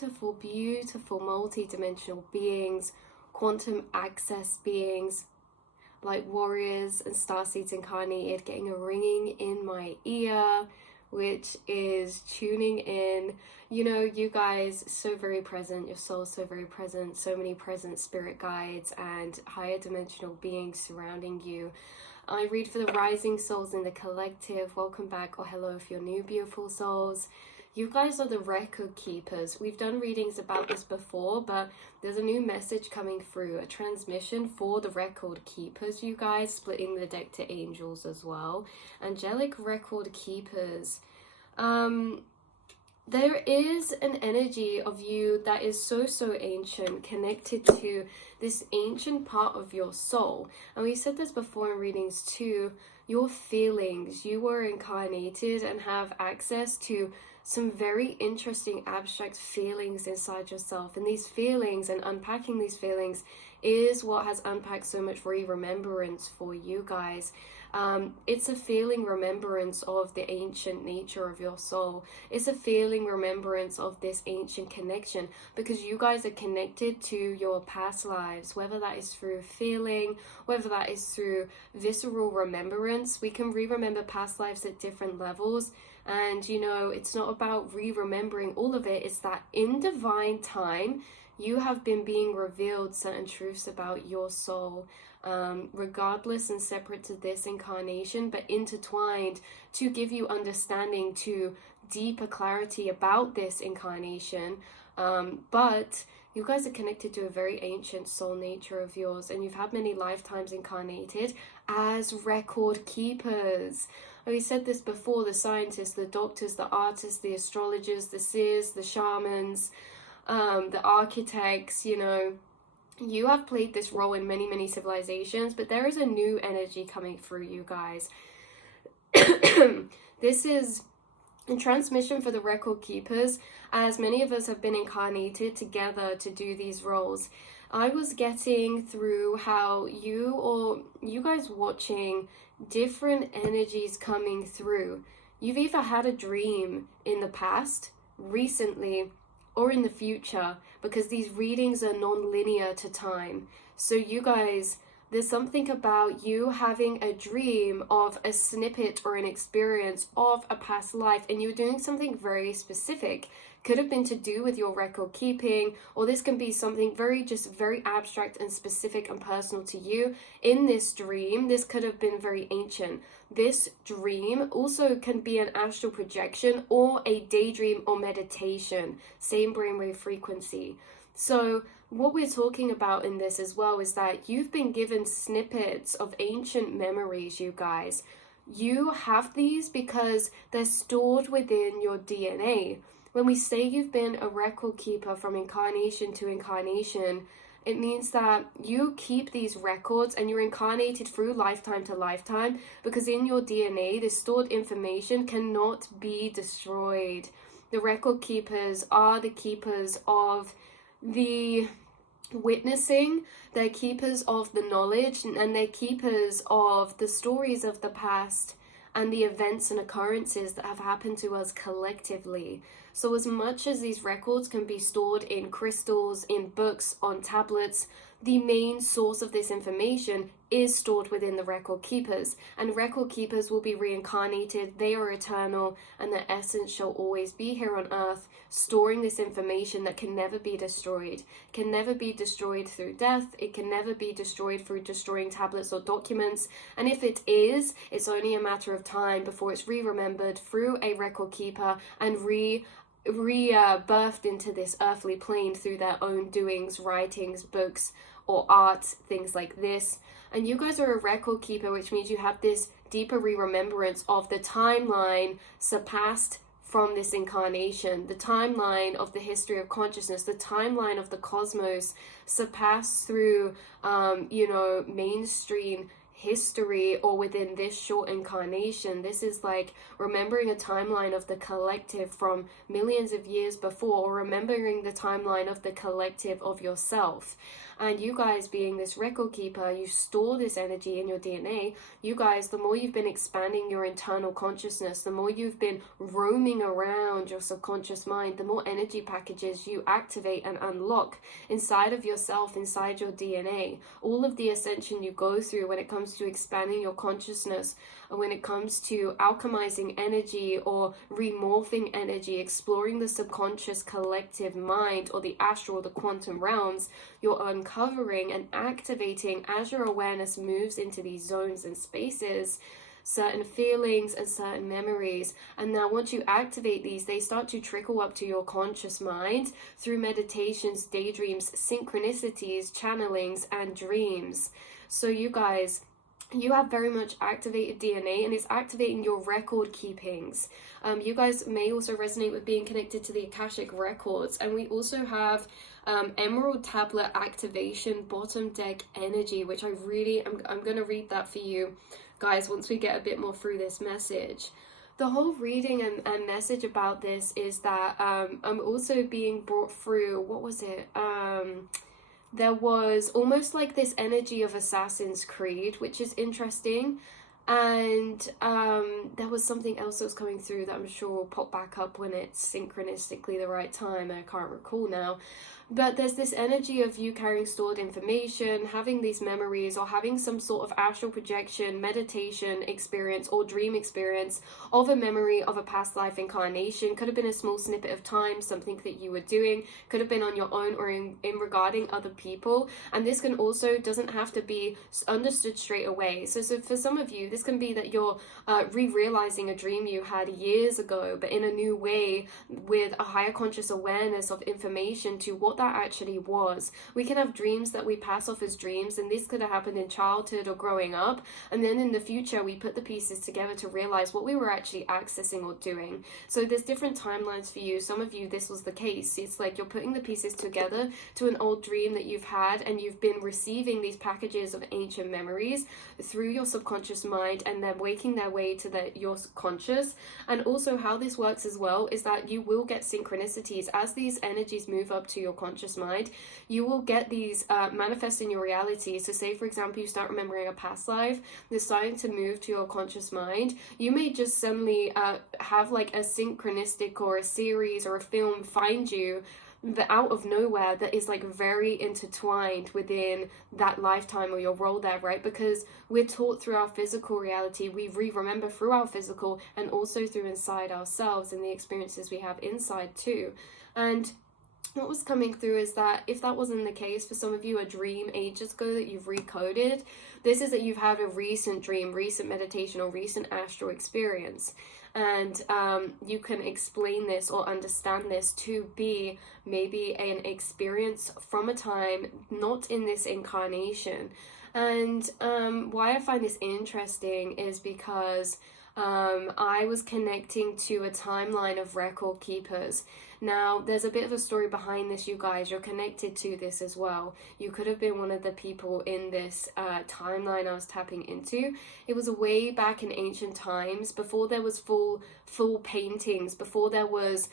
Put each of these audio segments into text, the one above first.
beautiful, beautiful multi-dimensional beings, quantum access beings, like warriors and starseeds incarnated, getting a ringing in my ear, which is tuning in. You know, you guys so very present, your soul so very present, so many present spirit guides and higher dimensional beings surrounding you. I read for the rising souls in the collective. Welcome back, or hello if you're new, beautiful souls. You guys are the record keepers. We've done readings about this before, but there's a new message coming through, a transmission for the record keepers, you guys, splitting the deck to angels as well. Angelic record keepers. There is an energy of you that is so ancient, connected to this ancient part of your soul. And we said this before in readings too, your feelings. You were incarnated and have access to some very interesting abstract feelings inside yourself, and these feelings and unpacking these feelings is what has unpacked so much remembrance for you guys. It's a feeling remembrance of the ancient nature of your soul. It's a feeling remembrance of this ancient connection, because you guys are connected to your past lives, whether that is through feeling, whether that is through visceral remembrance. We can remember past lives at different levels. And, you know, it's not about remembering all of it. It's that in divine time, you have been being revealed certain truths about your soul, regardless and separate to this incarnation, but intertwined to give you understanding, to deeper clarity about this incarnation. But you guys are connected to a very ancient soul nature of yours, and you've had many lifetimes incarnated as record keepers. We said this before, the scientists, the doctors, the artists, the astrologers, the seers, the shamans, the architects, you know, you have played this role in many civilizations, but there is a new energy coming through you guys. This is a transmission for the record keepers, as many of us have been incarnated together to do these roles. I was getting through how you guys watching different energies coming through. You've either had a dream in the past, recently, or in the future, because these readings are non-linear to time. So you guys, there's something about you having a dream of a snippet or an experience of a past life, and you're doing something very specific. Could have been to do with your record keeping, or this can be something very abstract and specific and personal to you. In this dream, this could have been very ancient. This dream also can be an astral projection or a daydream or meditation, same brainwave frequency. So what we're talking about in this as well is that you've been given snippets of ancient memories, you guys. You have these because they're stored within your DNA. When we say you've been a record keeper from incarnation to incarnation, it means that you keep these records and you're incarnated through lifetime to lifetime, because in your DNA, this stored information cannot be destroyed. The record keepers are the keepers of the witnessing, they're keepers of the knowledge, and they're keepers of the stories of the past and the events and occurrences that have happened to us collectively. So as much as these records can be stored in crystals, in books, on tablets, the main source of this information is stored within the record keepers. And record keepers will be reincarnated, they are eternal, and their essence shall always be here on earth, storing this information that can never be destroyed. It can never be destroyed through death, it can never be destroyed through destroying tablets or documents, and if it is, it's only a matter of time before it's remembered through a record keeper and birthed into this earthly plane through their own doings, writings, books, or art, things like this. And you guys are a record keeper, which means you have this deeper remembrance of the timeline surpassed from this incarnation, the timeline of the history of consciousness, the timeline of the cosmos surpassed through, mainstream history or within this short incarnation. This is like remembering a timeline of the collective from millions of years before, or remembering the timeline of the collective of yourself. And you guys, being this record keeper, you store this energy in your DNA. You guys, the more you've been expanding your internal consciousness, the more you've been roaming around your subconscious mind, the more energy packages you activate and unlock inside of yourself, inside your DNA. All of the ascension you go through when it comes to expanding your consciousness, and when it comes to alchemizing energy or remorphing energy, exploring the subconscious collective mind or the astral or the quantum realms, you're uncovering and activating as your awareness moves into these zones and spaces, certain feelings and certain memories. And now once you activate these, they start to trickle up to your conscious mind through meditations, daydreams, synchronicities, channelings, and dreams. So you guys, you have very much activated DNA, and it's activating your record keepings. You guys may also resonate with being connected to the Akashic records, and we also have Emerald Tablet activation, bottom deck energy, which I'm going to read that for you guys once we get a bit more through this message. The whole reading and message about this is that I'm also being brought through, what was it? There was almost like this energy of Assassin's Creed, which is interesting. And there was something else that was coming through that I'm sure will pop back up when it's synchronistically the right time. I can't recall now. But there's this energy of you carrying stored information, having these memories, or having some sort of astral projection, meditation experience, or dream experience of a memory of a past life incarnation. Could have been a small snippet of time, something that you were doing, could have been on your own or in regarding other people. And this can also, doesn't have to be understood straight away. So for some of you, this can be that you're re-realizing a dream you had years ago, but in a new way, with a higher conscious awareness of information to what that actually was. We can have dreams that we pass off as dreams, and this could have happened in childhood or growing up, and then in the future we put the pieces together to realize what we were actually accessing or doing. So there's different timelines for you. Some of you, this was the case. It's like you're putting the pieces together to an old dream that you've had, and you've been receiving these packages of ancient memories through your subconscious mind, and they're waking their way to your conscious. And also how this works as well is that you will get synchronicities as these energies move up to your conscious mind. You will get these manifest in your reality. So say for example you start remembering a past life, they're starting to move to your conscious mind. You may just suddenly have like a synchronistic or a series or a film find you out of nowhere that is like very intertwined within that lifetime or your role there, right? Because we're taught through our physical reality, we remember through our physical, and also through inside ourselves and the experiences we have inside too. And what was coming through is that if that wasn't the case for some of you, a dream ages ago that you've recoded, this is that you've had a recent dream, recent meditation, or recent astral experience. And you can explain this or understand this to be maybe an experience from a time not in this incarnation. And why I find this interesting is because I was connecting to a timeline of record keepers. Now, there's a bit of a story behind this, you guys. You're connected to this as well. You could have been one of the people in this timeline I was tapping into. It was way back in ancient times, before there was full paintings, before there was,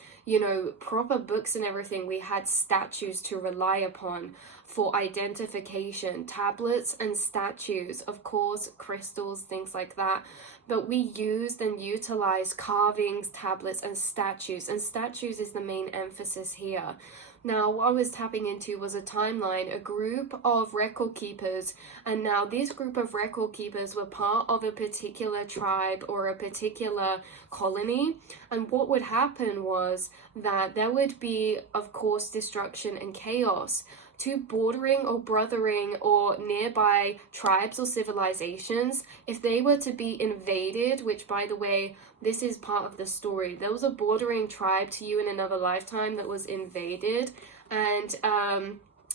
proper books and everything. We had statues to rely upon for identification, tablets and statues, of course, crystals, things like that. But we used and utilized carvings, tablets, and statues is the main emphasis here. Now, what I was tapping into was a timeline, a group of record keepers, and now this group of record keepers were part of a particular tribe or a particular colony. And what would happen was that there would be, of course, destruction and chaos. Two bordering or brothering or nearby tribes or civilizations, if they were to be invaded, which by the way, this is part of the story, there was a bordering tribe to you in another lifetime that was invaded, and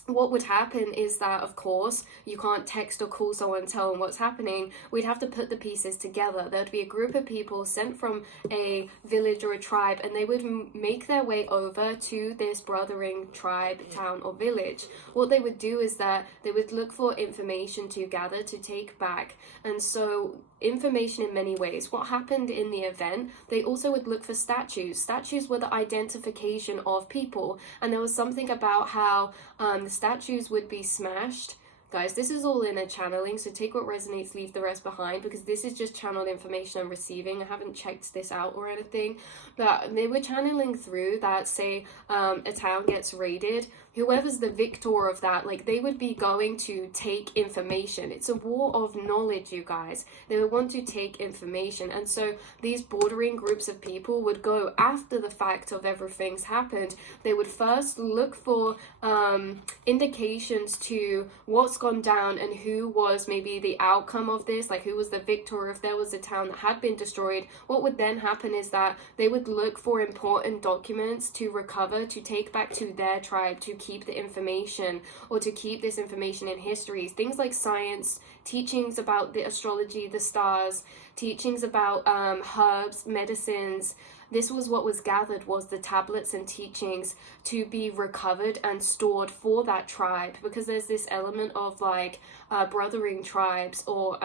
what would happen is that, of course, you can't text or call someone and tell them what's happening. We'd have to put the pieces together. There'd be a group of people sent from a village or a tribe, and they would make their way over to this brothering tribe, town, or village. What they would do is that they would look for information to gather, to take back. And so information in many ways. What happened in the event, they also would look for statues. Statues were the identification of people, and there was something about how the statues would be smashed. Guys, this is all in a channeling, so take what resonates, leave the rest behind, because this is just channeled information I'm receiving. I haven't checked this out or anything, but they were channeling through that, say a town gets raided, whoever's the victor of that, like, they would be going to take information. It's a war of knowledge, you guys. They would want to take information, and so these bordering groups of people would go after the fact of everything's happened. They would first look for indications to what's gone down and who was maybe the outcome of this, like who was the victor. If there was a town that had been destroyed, what would then happen is that they would look for important documents to recover, to take back to their tribe, to keep the information, or to keep this information in histories. Things like science, teachings about the astrology, the stars, teachings about herbs, medicines. This was what was gathered, was the tablets and teachings to be recovered and stored for that tribe, because there's this element of like brothering tribes, or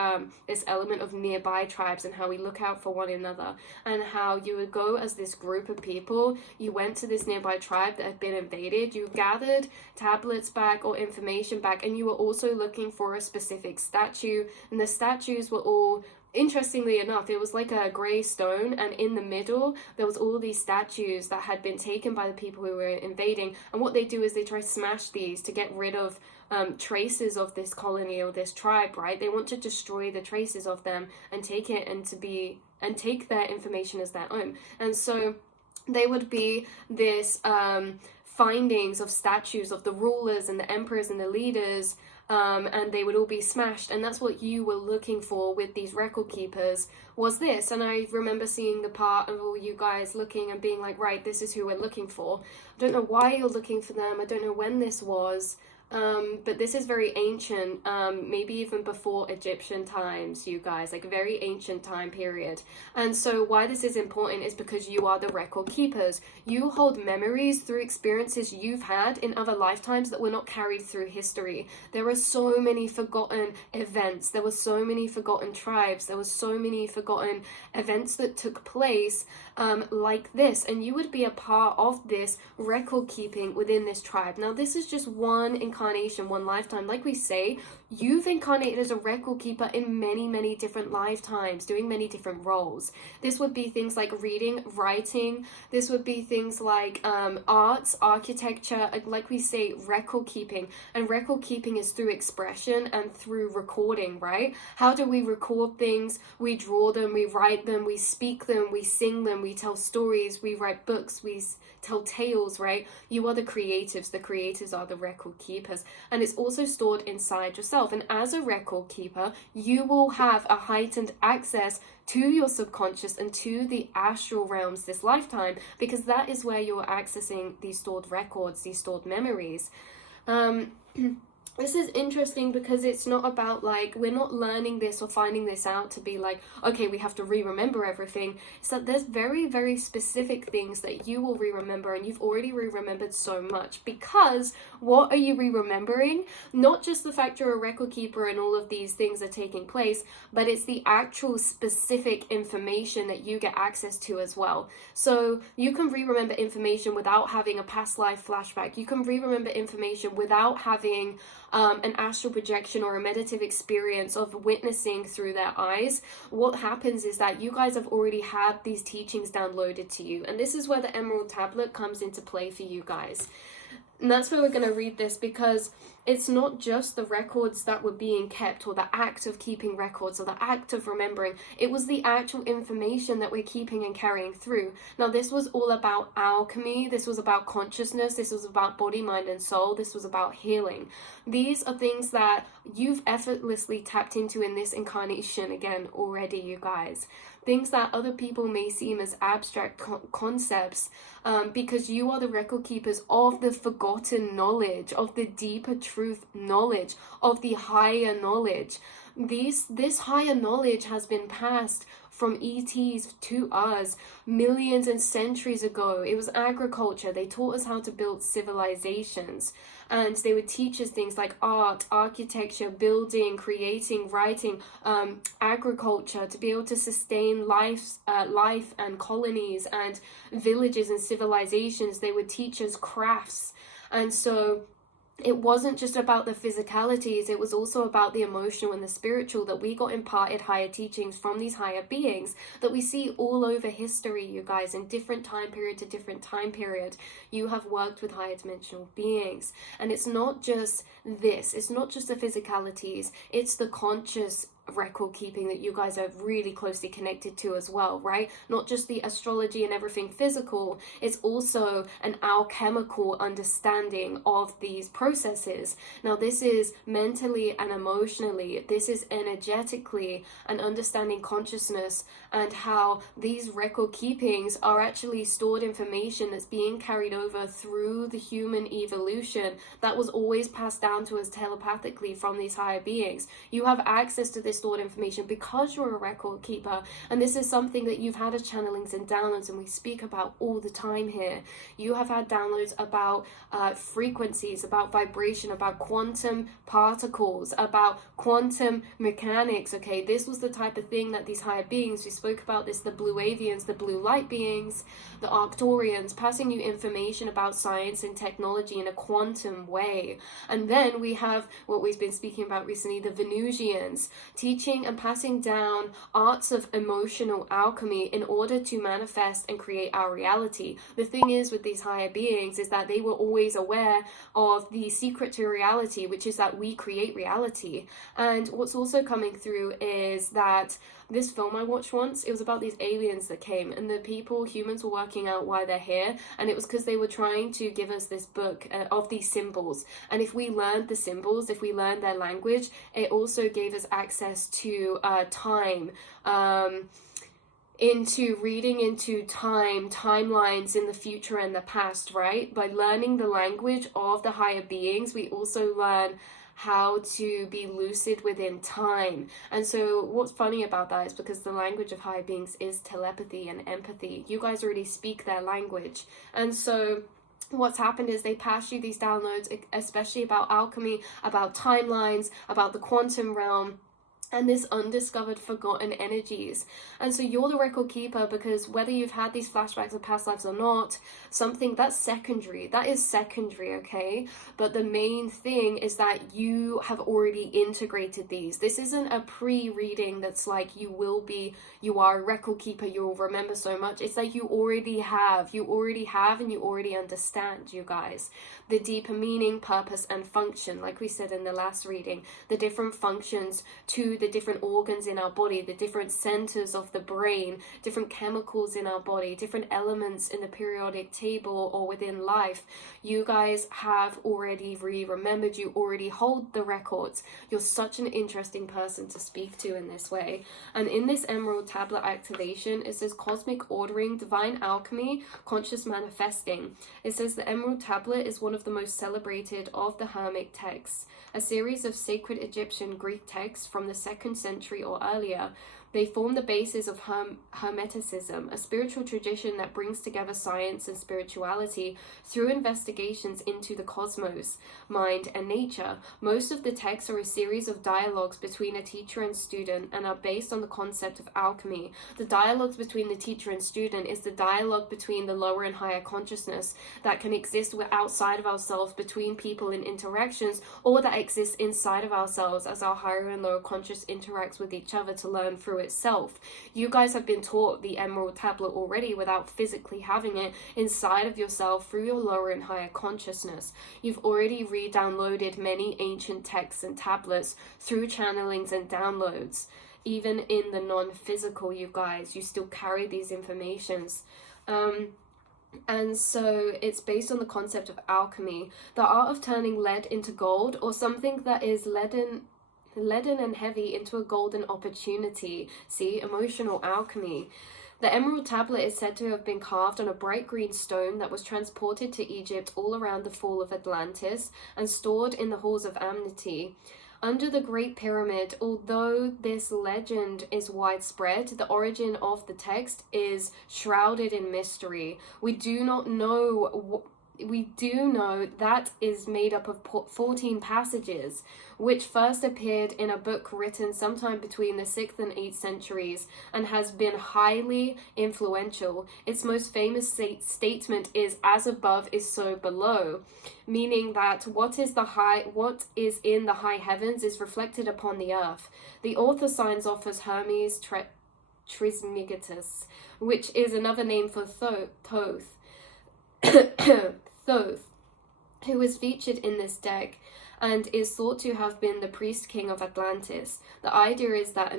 this element of nearby tribes, and how we look out for one another, and how you would go as this group of people. You went to this nearby tribe that had been invaded, you gathered tablets back or information back, and you were also looking for a specific statue, and the statues were all, interestingly enough, it was like a grey stone, and in the middle there was all these statues that had been taken by the people who were invading. And what they do is they try to smash these to get rid of traces of this colony or this tribe, right? They want to destroy the traces of them and take it and take their information as their own. And so they would be this findings of statues of the rulers and the emperors and the leaders, and they would all be smashed. And that's what you were looking for with these record keepers, was this. And I remember seeing the part of all you guys looking and being like, right, this is who we're looking for. I don't know why you're looking for them, I don't know when this was, but this is very ancient, maybe even before Egyptian times, you guys, like a very ancient time period. And so why this is important is because you are the record keepers. You hold memories through experiences you've had in other lifetimes that were not carried through history. There are so many forgotten events, there were so many forgotten tribes, there were so many forgotten events that took place like this, and you would be a part of this record keeping within this tribe. Now this is just one incarnation, one lifetime. Like we say, you've incarnated as a record keeper in many different lifetimes, doing many different roles. This would be things like reading, writing. This would be things like arts, architecture, like we say, record keeping. And record keeping is through expression and through recording, right? How do we record things? We draw them, we write them, we speak them, we sing them, we tell stories, we write books, we tell tales, right? You are the creatives. The creatives are the record keepers. And it's also stored inside yourself. And as a record keeper, you will have a heightened access to your subconscious and to the astral realms this lifetime, because that is where you're accessing these stored records, these stored memories. This is interesting because it's not about like, we're not learning this or finding this out to be like, okay, we have to re-remember everything. It's that there's very specific things that you will re-remember, and you've already re-remembered so much. Because what are you re-remembering? Not just the fact you're a record keeper and all of these things are taking place, but it's the actual specific information that you get access to as well. So you can re-remember information without having a past life flashback. You can re-remember information without having an astral projection or a meditative experience of witnessing through their eyes. What happens is that you guys have already had these teachings downloaded to you, and this is where the Emerald Tablet comes into play for you guys. And that's where we're going to read this, because it's not just the records that were being kept, or the act of keeping records, or the act of remembering. It was the actual information that we're keeping and carrying through. Now, this was all about alchemy. This was about consciousness. This was about body, mind, and soul. This was about healing. These are things that you've effortlessly tapped into in this incarnation again already, you guys. things that other people may seem as abstract concepts, because you are the record keepers of the forgotten knowledge, of the deeper truth knowledge, of the higher knowledge. This higher knowledge has been passed from ETs to us millions and centuries ago. It was agriculture. They taught us how to build civilizations, and they would teach us things like art, architecture, building, creating, writing, agriculture, to be able to sustain life and colonies and villages and civilizations. They would teach us crafts. And so it wasn't just about the physicalities, it was also about the emotional and the spiritual, that we got imparted higher teachings from these higher beings that we see all over history, you guys, in different time period to different time period. You have worked with higher dimensional beings, and it's not just this, it's not just the physicalities, it's the conscious record keeping that you guys are really closely connected to as well, right? Not just the astrology and everything physical, it's also an alchemical understanding of these processes. Now this is mentally and emotionally, this is energetically, and understanding consciousness and how these record keepings are actually stored information that's being carried over through the human evolution that was always passed down to us telepathically from these higher beings. You have access to this stored information because you're a record keeper, and this is something that you've had as channelings and downloads, and we speak about all the time here. You have had downloads about frequencies, about vibration, about quantum particles, about quantum mechanics. Okay, this was the type of thing that these higher beings, we spoke about this, the blue avians, the blue light beings, the Arcturians, passing you information about science and technology in a quantum way. And then we have what we've been speaking about recently, the Venusians, teaching and passing down arts of emotional alchemy in order to manifest and create our reality. The thing is with these higher beings is that they were always aware of the secret to reality, which is that we create reality. And what's also coming through is that this film I watched once, it was about these aliens that came, and the humans were working out why they're here, and it was because they were trying to give us this book of these symbols. And if we learned the symbols, if we learned their language, it also gave us access to time, into reading into timelines in the future and the past, right? By learning the language of the higher beings, we also learn how to be lucid within time. And so what's funny about that is because the language of higher beings is telepathy and empathy. You guys already speak their language. And so what's happened is they pass you these downloads, especially about alchemy, about timelines, about the quantum realm, and this undiscovered, forgotten energies. And so you're the record keeper, because whether you've had these flashbacks of past lives or not, something that's secondary, that is secondary, okay? But the main thing is that you have already integrated these. This isn't a pre-reading that's like you are a record keeper, you'll remember so much. It's like you already have, and you already understand, you guys. The deeper meaning, purpose, and function, like we said in the last reading, the different functions to the different organs in our body, the different centers of the brain, different chemicals in our body, different elements in the periodic table or within life. You guys have already remembered, you already hold the records. You're such an interesting person to speak to in this way. And in this Emerald Tablet activation, it says cosmic ordering, divine alchemy, conscious manifesting. It says the Emerald Tablet is one of the most celebrated of the Hermetic texts, a series of sacred Egyptian Greek texts from the 2nd century or earlier. They form the basis of Hermeticism, a spiritual tradition that brings together science and spirituality through investigations into the cosmos, mind, and nature. Most of the texts are a series of dialogues between a teacher and student and are based on the concept of alchemy. The dialogues between the teacher and student is the dialogue between the lower and higher consciousness that can exist outside of ourselves, between people in interactions, or that exists inside of ourselves as our higher and lower conscious interacts with each other to learn through itself. You guys have been taught the Emerald Tablet already without physically having it inside of yourself through your lower and higher consciousness. You've already re-downloaded many ancient texts and tablets through channelings and downloads. Even in the non-physical, you guys, you still carry these informations. And so it's based on the concept of alchemy, the art of turning lead into gold, or something that is leaden. leaden and heavy into a golden opportunity. See, emotional alchemy. The emerald tablet is said to have been carved on a bright green stone that was transported to Egypt all around the fall of Atlantis and stored in the halls of Amity. Under the Great Pyramid, although this legend is widespread, the origin of the text is shrouded in mystery. We do know that is made up of 14 passages, which first appeared in a book written sometime between the 6th and 8th centuries and has been highly influential. Its most famous statement is, "As above is so below," meaning that what is in the high heavens is reflected upon the earth. The author signs off as Hermes Trismegistus, which is another name for Thoth. Thoth, who is featured in this deck and is thought to have been the priest king of Atlantis. The idea is that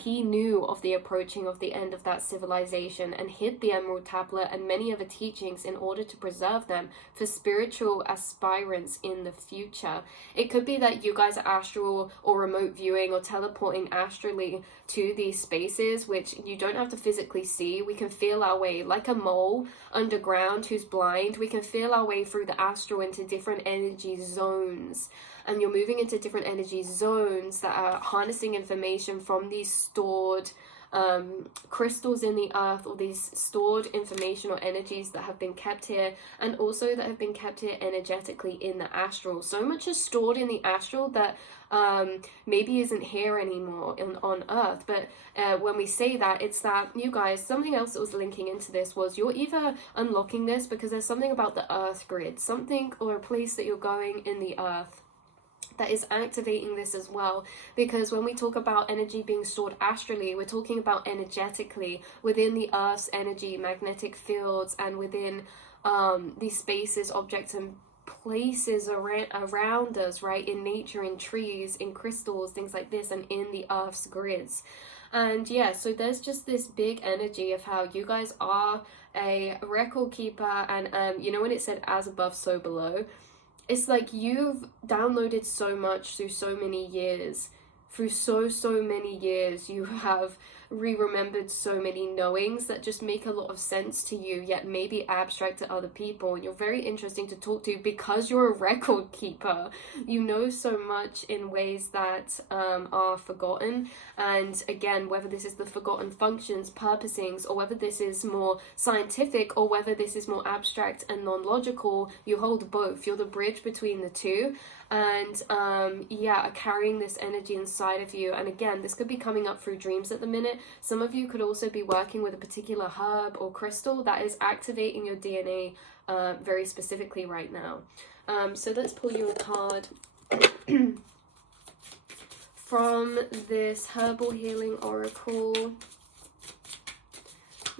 he knew of the approaching of the end of that civilization and hid the Emerald Tablet and many other teachings in order to preserve them for spiritual aspirants in the future. It could be that you guys are astral or remote viewing or teleporting astrally to these spaces, which you don't have to physically see. We can feel our way, like a mole underground who's blind. We can feel our way through the astral into different energy zones. And you're moving into different energy zones that are harnessing information from these stored crystals in the earth, or these stored information or energies that have been kept here, and also that have been kept here energetically in the astral. So much is stored in the astral that maybe isn't here anymore on earth. But when we say that, it's that, you guys, something else that was linking into this was you're either unlocking this because there's something about the earth grid, something or a place that you're going in the earth that is activating this as well. Because when we talk about energy being stored astrally, we're talking about energetically within the earth's energy magnetic fields and within these spaces, objects and places around us, right, in nature, in trees, in crystals, things like this, and in the earth's grids. And yeah, so there's just this big energy of how you guys are a record keeper. And you know, when it said as above so below, it's like you've downloaded so much through so many years. Through so many years, you have remembered so many knowings that just make a lot of sense to you, yet maybe abstract to other people. And you're very interesting to talk to because you're a record keeper. You know so much in ways that are forgotten. And again, whether this is the forgotten functions, purposings, or whether this is more scientific, or whether this is more abstract and non-logical, you hold both. You're the bridge between the two. And are carrying this energy inside of you. And again, this could be coming up through dreams at the minute. Some of you could also be working with a particular herb or crystal that is activating your DNA very specifically right now. So let's pull you a card from this herbal healing oracle.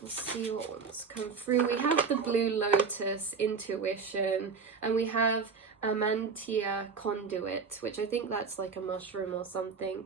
Let's see what ones come through. We have the blue lotus, intuition, and we have Amantia conduit, which I think that's like a mushroom or something.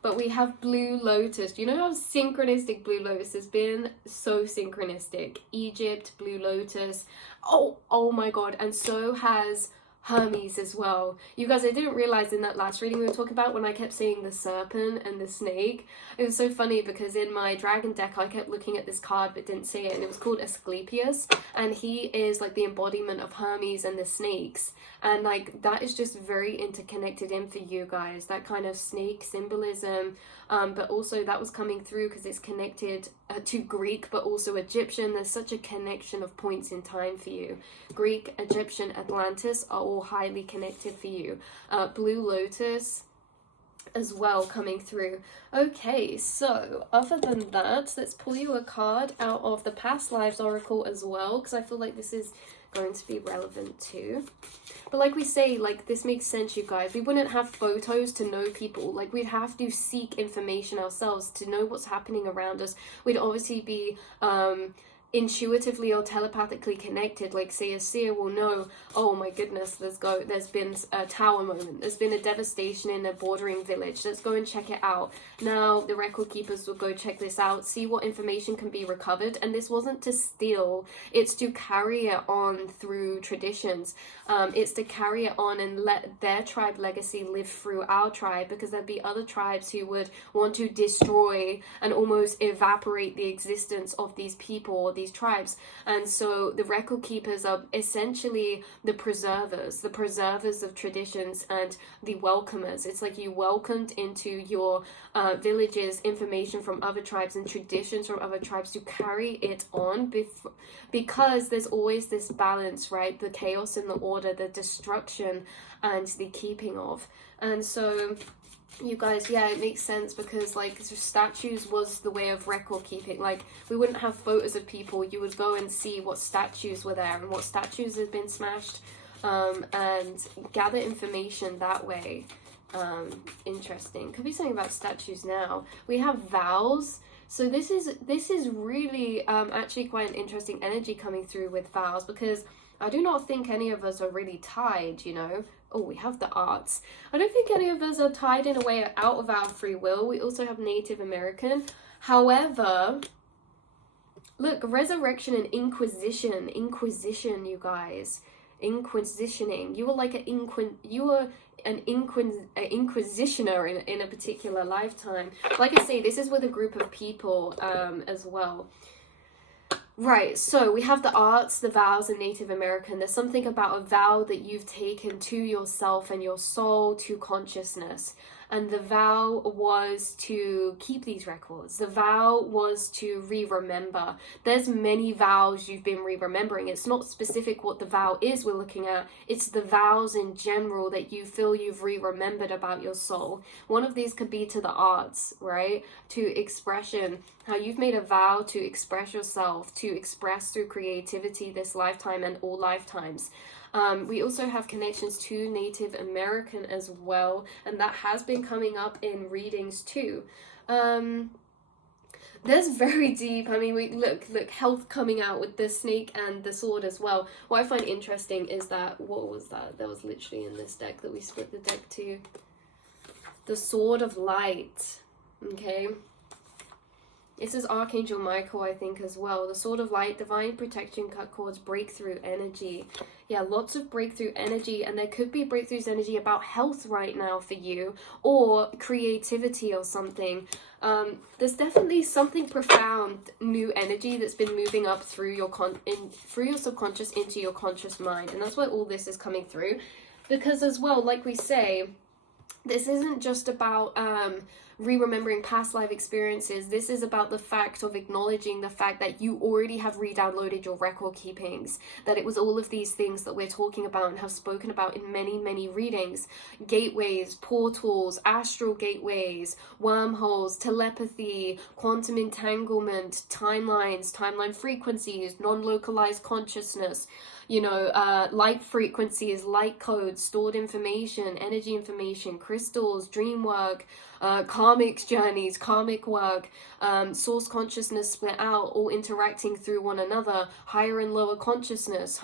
But we have blue lotus. You know how synchronistic blue lotus has been? So synchronistic. Egypt, blue lotus. Oh my god. And so has Hermes as well. You guys, I didn't realize in that last reading we were talking about when I kept saying the serpent and the snake. It was so funny because in my dragon deck I kept looking at this card but didn't say it, and it was called Asclepius, and he is like the embodiment of Hermes and the snakes. And like that is just very interconnected in for you guys, that kind of snake symbolism, but also that was coming through because it's connected to Greek but also Egyptian. There's such a connection of points in time for you. Greek, Egyptian, Atlantis are all highly connected for you. Blue lotus as well coming through. Okay, so other than that, let's pull you a card out of the past lives oracle as well, because I feel like this is going to be relevant too. But like we say, like this makes sense, you guys. We wouldn't have photos to know people. Like we'd have to seek information ourselves to know what's happening around us. We'd obviously be intuitively or telepathically connected, like say a seer will know, oh my goodness, there's been a tower moment, there's been a devastation in a bordering village, let's go and check it out. Now the record keepers will go check this out, see what information can be recovered, and this wasn't to steal, it's to carry it on through traditions. It's to carry it on and let their tribe legacy live through our tribe, because there'd be other tribes who would want to destroy and almost evaporate the existence of these people or these tribes. And so the record keepers are essentially the preservers of traditions and the welcomers. It's like you welcomed into your villages information from other tribes and traditions from other tribes to carry it on, because there's always this balance, right? The chaos and the order, the destruction and the keeping of. And so you guys, yeah, it makes sense, because like statues was the way of record keeping. Like we wouldn't have photos of people, you would go and see what statues were there and what statues had been smashed, and gather information that way. Interesting. Could be something about statues now. We have vows. So this is really actually quite an interesting energy coming through with vows, because I do not think any of us are really tied, you know. Oh, we have the arts. I don't think any of us are tied in a way out of our free will. We also have Native American. However, look, resurrection and inquisition, you guys. Inquisitioning. You were like an inquisitioner in a particular lifetime. Like I say, this is with a group of people as well. Right, so we have the arts, the vows, and Native American. There's something about a vow that you've taken to yourself and your soul, to consciousness. And the vow was to keep these records. The vow was to re-remember. There's many vows you've been re-remembering. It's not specific what the vow is we're looking at. It's the vows in general that you feel you've re-remembered about your soul. One of these could be to the arts, right? To expression. How you've made a vow to express yourself, to express through creativity this lifetime and all lifetimes. We also have connections to Native American as well, and that has been coming up in readings too. There's very deep, I mean, we look, health coming out with the snake and the sword as well. What I find interesting is that, what was that? That was literally in this deck that we split the deck to. The Sword of Light, okay? This is Archangel Michael, I think, as well. The Sword of Light, divine protection, cut cords, breakthrough energy. Yeah, lots of breakthrough energy, and there could be breakthroughs energy about health right now for you, or creativity or something. There's definitely something profound, new energy that's been moving up through your through your subconscious into your conscious mind, and that's where all this is coming through. Because as well, like we say, this isn't just about re-remembering past life experiences. This is about the fact of acknowledging the fact that you already have re-downloaded your record keepings, that it was all of these things that we're talking about and have spoken about in many readings. Gateways, portals, astral gateways, wormholes, telepathy, quantum entanglement, timelines, timeline frequencies, non-localized consciousness, you know, light frequencies, light codes, stored information, energy information, crystals, dream work, karmic journeys, karmic work, source consciousness split out, all interacting through one another, higher and lower consciousness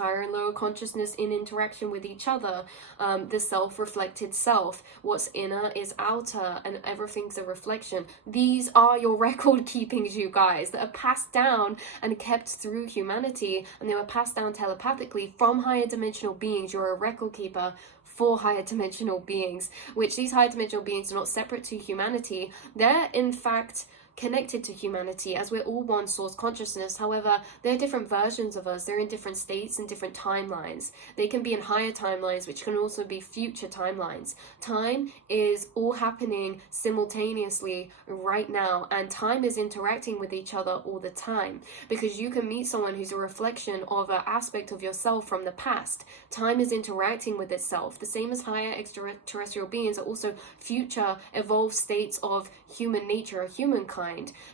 in interaction with each other, the self-reflected self, what's inner is outer, and everything's a reflection. These are your record keepings, you guys, that are passed down and kept through humanity, and they were passed down telepathically from higher dimensional beings. You're a record keeper for higher dimensional beings, which these higher dimensional beings are not separate to humanity. They're in fact connected to humanity, as we're all one source consciousness. However, they're different versions of us. They're in different states and different timelines. They can be in higher timelines, which can also be future timelines. Time is all happening simultaneously right now, and time is interacting with each other all the time, because you can meet someone who's a reflection of an aspect of yourself from the past. Time is interacting with itself. The same as higher extraterrestrial beings are also future evolved states of human nature or humankind.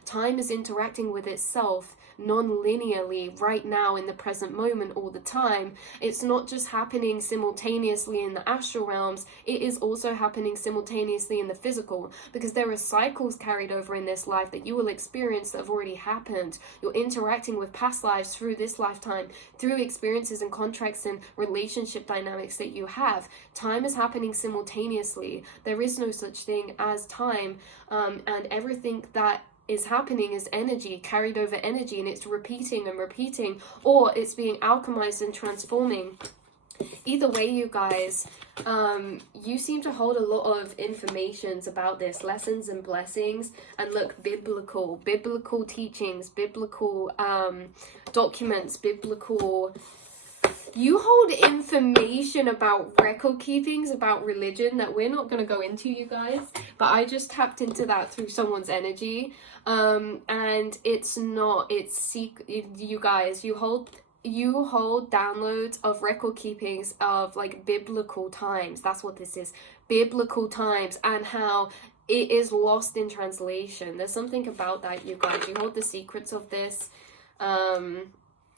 Time is interacting with itself non-linearly right now in the present moment all the time. It's not just happening simultaneously in the astral realms, it is also happening simultaneously in the physical, because there are cycles carried over in this life that you will experience that have already happened. You're interacting with past lives through this lifetime, through experiences and contracts and relationship dynamics that you have. Time is happening simultaneously. There is no such thing as time, and everything that is happening is energy, carried over energy, and it's repeating and repeating, or it's being alchemized and transforming. Either way, you guys, you seem to hold a lot of informations about this, lessons and blessings, and look, biblical teachings, biblical documents, biblical. You hold information about record keepings, about religion that we're not going to go into, you guys, but I just tapped into that through someone's energy, and it's secret. You guys, you hold downloads of record keepings of like biblical times. That's what this is, biblical times, and how it is lost in translation. There's something about that, you guys. You hold the secrets of this,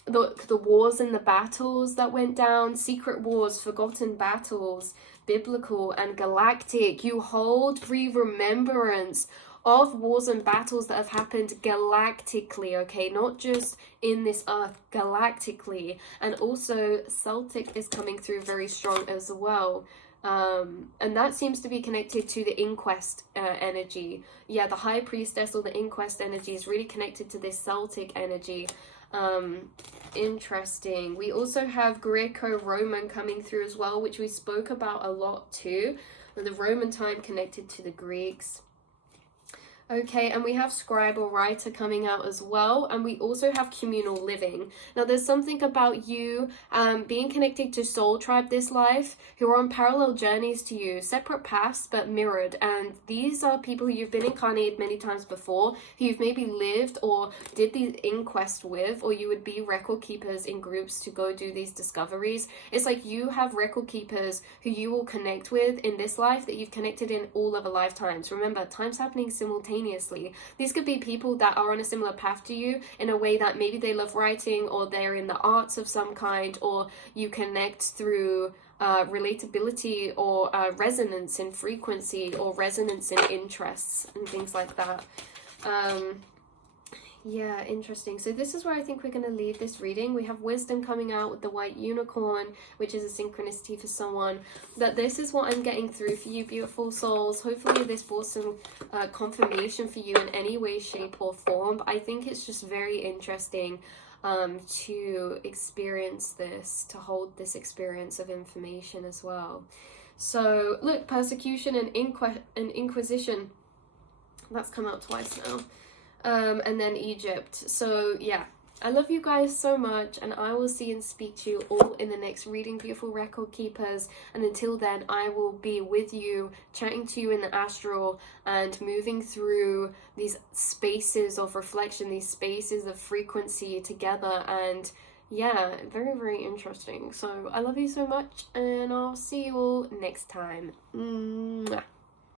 the wars and the battles that went down, secret wars, forgotten battles, biblical and galactic. You hold free remembrance of wars and battles that have happened galactically, okay, not just in this earth, galactically. And also Celtic is coming through very strong as well, and that seems to be connected to the inquest energy. Yeah, the high priestess or the inquest energy is really connected to this Celtic energy. Interesting. We also have Greco-Roman coming through as well, which we spoke about a lot too. The Roman time connected to the Greeks. Okay, and we have scribe or writer coming out as well, and we also have communal living. Now there's something about you being connected to soul tribe this life, who are on parallel journeys to you, separate paths but mirrored, and these are people who you've been incarnated many times before, who you've maybe lived or did the inquest with, or you would be record keepers in groups to go do these discoveries. It's like you have record keepers who you will connect with in this life that you've connected in all other lifetimes. Remember, time's happening simultaneously. These could be people that are on a similar path to you in a way that maybe they love writing, or they're in the arts of some kind, or you connect through relatability or resonance in frequency or resonance in interests and things like that. Yeah, interesting. So this is where I think we're going to leave this reading. We have wisdom coming out with the white unicorn, which is a synchronicity for someone. That this is what I'm getting through for you, beautiful souls. Hopefully this brought some confirmation for you in any way, shape or form. But I think it's just very interesting to experience this, to hold this experience of information as well. So look, persecution and inquisition. That's come out twice now. And then Egypt. So yeah, I love you guys so much, and I will see and speak to you all in the next reading, beautiful record keepers. And until then, I will be with you, chatting to you in the astral and moving through these spaces of reflection, these spaces of frequency together. And yeah, very, very interesting. So I love you so much, and I'll see you all next time. Mwah.